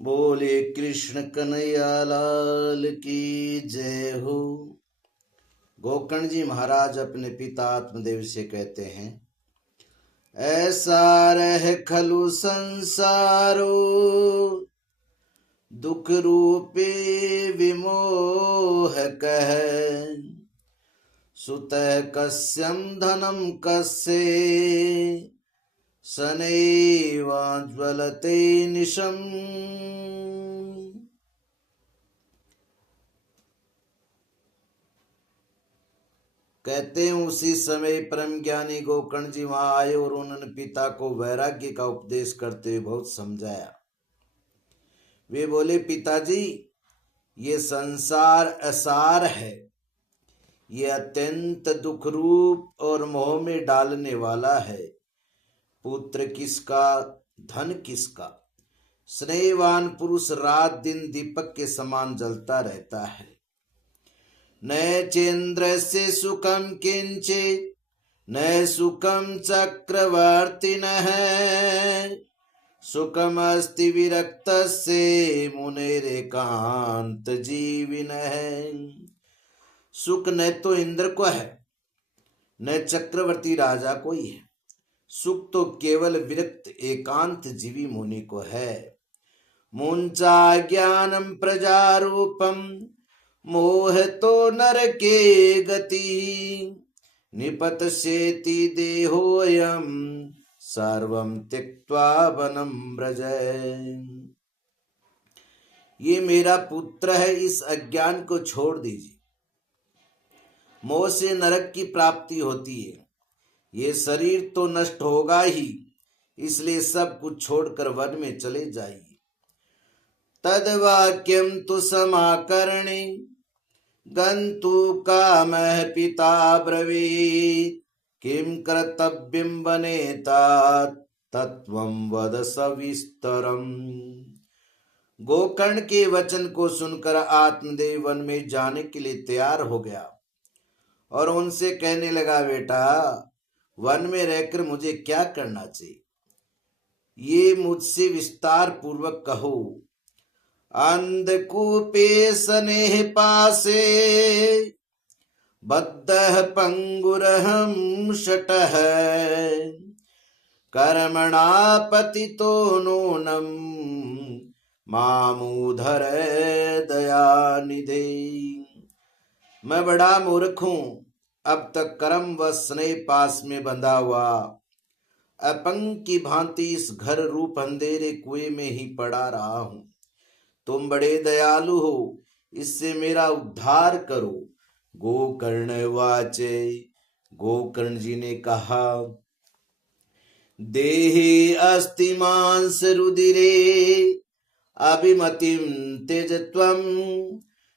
बोले कृष्ण कन्हैया लाल की जय हो। गोकर्ण जी महाराज अपने पिता आत्मदेव से कहते हैं, ऐसा रह खलु संसारो दुख रूपे विमोह कह, सुतः कस्यम धनम कस्य शनैवाज्वलते निशम। कहते हैं उसी समय परम ज्ञानी गोकर्ण जी वहां आए और उन्होंने पिता को वैराग्य का उपदेश करते हुए बहुत समझाया। वे बोले, पिताजी ये संसार असार है, ये अत्यंत दुख रूप और मोह में डालने वाला है। पुत्र किसका, धन किसका। स्नेहवान पुरुष रात दिन दीपक के समान जलता रहता है। न चेन्द्रस्य सुखम किंचित् न सुखम चक्रवर्तिनः, सुखमस्ति विरक्तस्य मुनेरेकांत जीविनः। सुख न तो इंद्र को है न चक्रवर्ती राजा को ही है, सुख तो केवल विरक्त एकांत जीवी मुनि को है। मुंचा ज्ञानम प्रजारूपम मोह तो नरके गति, निपतस्येति देहोयम सर्वं त्यक्त्वा वनं व्रजय। ये मेरा पुत्र है, इस अज्ञान को छोड़ दीजिए। मोह से नरक की प्राप्ति होती है। ये शरीर तो नष्ट होगा ही, इसलिए सब कुछ छोड़कर वन में चले जाइए। तद्वाक्यम तु समाकर्णे गन्तु कामः पिता ब्रवीत्, किं कर्तव्यं वने तात तत्त्वं वद सविस्तरम्। गोकर्ण के वचन को सुनकर आत्मदेव वन में जाने के लिए तैयार हो गया और उनसे कहने लगा, बेटा वन में रहकर मुझे क्या करना चाहिए, ये मुझसे विस्तार पूर्वक कहो। अंधकूपे स्नेह पासे बद्धः पंगुरहं शटः, कर्मणा पतितो नूनं मामूधर दयानिधे। मैं बड़ा मूर्ख हूं, अब तक कर्म व स्नेह पास में बंधा हुआ अपंग की भांति इस घर रूप अंधेरे कुएं में ही पड़ा रहा हूं। तुम बड़े दयालु हो, इससे मेरा उद्धार करो। गोकर्ण वाचे, गोकर्ण जी ने कहा, देहे अस्ति मांस रुदिरे अभिमतिम त्यजत्वम,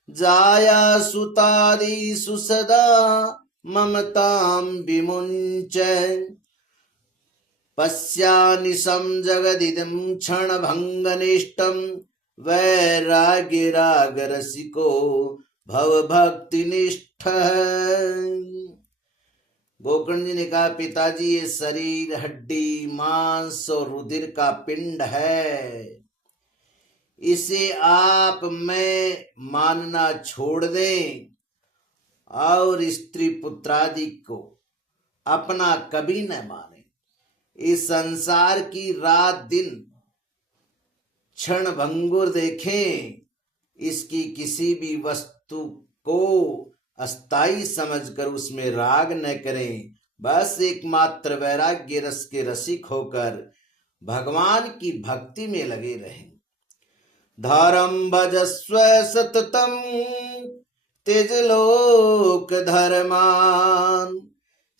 जाया सुतादिषु सदा ममतां विमुञ्च। पश्यानिशं जगदिदं क्षणभङ्गनिष्ठं, वैराग्यरागरसिको भवभक्तिनिष्ठः। गोकर्ण जी ने कहा, पिताजी ये शरीर हड्डी मांस और रुधिर का पिंड है, इसे आप मैं मानना छोड़ दें और स्त्री पुत्रादि को अपना कभी न माने। इस संसार की रात दिन क्षण भंगुर देखें, इसकी किसी भी वस्तु को अस्थाई समझकर उसमें राग न करें। बस एकमात्र वैराग्य रस के रसिक होकर भगवान की भक्ति में लगे रहें। धर्म भजस्व सततम त्यजलोक धर्मान,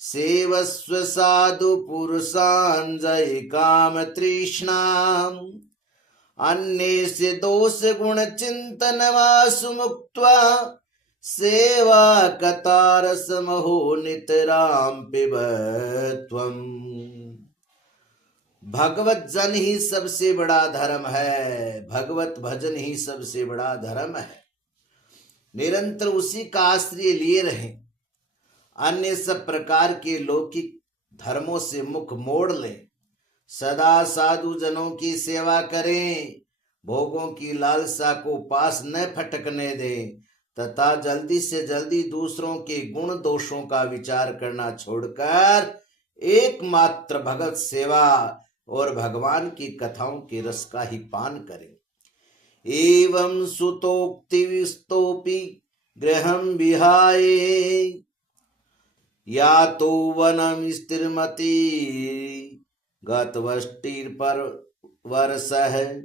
सेवस्व साधु पुरुषान् जय काम तृष्णाम्, अन्ये से दोष गुण चिंतन वासु मुक्त्वा, सेवा कतारस महो नितराम पिबत्वम्। भगवत जन ही सबसे बड़ा धर्म है, भगवत भजन ही सबसे बड़ा धर्म है। निरंतर उसी का आश्रय लिए रहें, अन्य सब प्रकार के लौकिक धर्मों से मुख मोड़ लें। सदा साधु जनों की सेवा करें, भोगों की लालसा को पास न फटकने दें तथा जल्दी से जल्दी दूसरों के गुण दोषों का विचार करना छोड़कर एकमात्र भगत सेवा और भगवान की कथाओं के रस का ही पान करें। एवं सुतोक्ति विस्तोपि गृहं विहाय या तो वनम स्थिरमति गतवष्टिर्परवरसः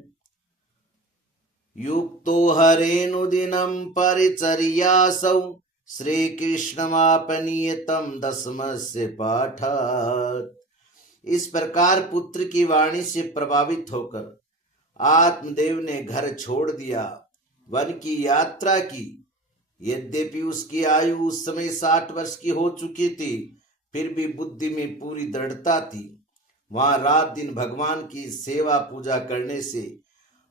युक्तो हरेनुदिनं परिचर्यासौ श्रीकृष्णमापनीयतं दशमस्य पाठात्। इस प्रकार पुत्र की वाणी से प्रभावित होकर आत्मदेव ने घर छोड़ दिया, वन की यात्रा की। यद्यपि उसकी आयु उस समय 60 वर्ष की हो चुकी थी, फिर भी बुद्धि में पूरी दृढ़ता थी। वहां रात दिन भगवान की सेवा पूजा करने से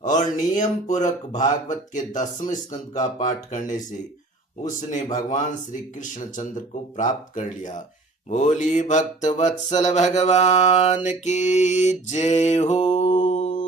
और नियम पूर्वक भागवत के 10वें स्कंद का पाठ करने से उसने भगवान श्री कृष्ण चंद्र को प्राप्त कर लिया। बोली भक्त वत्सल भगवान की जय हो।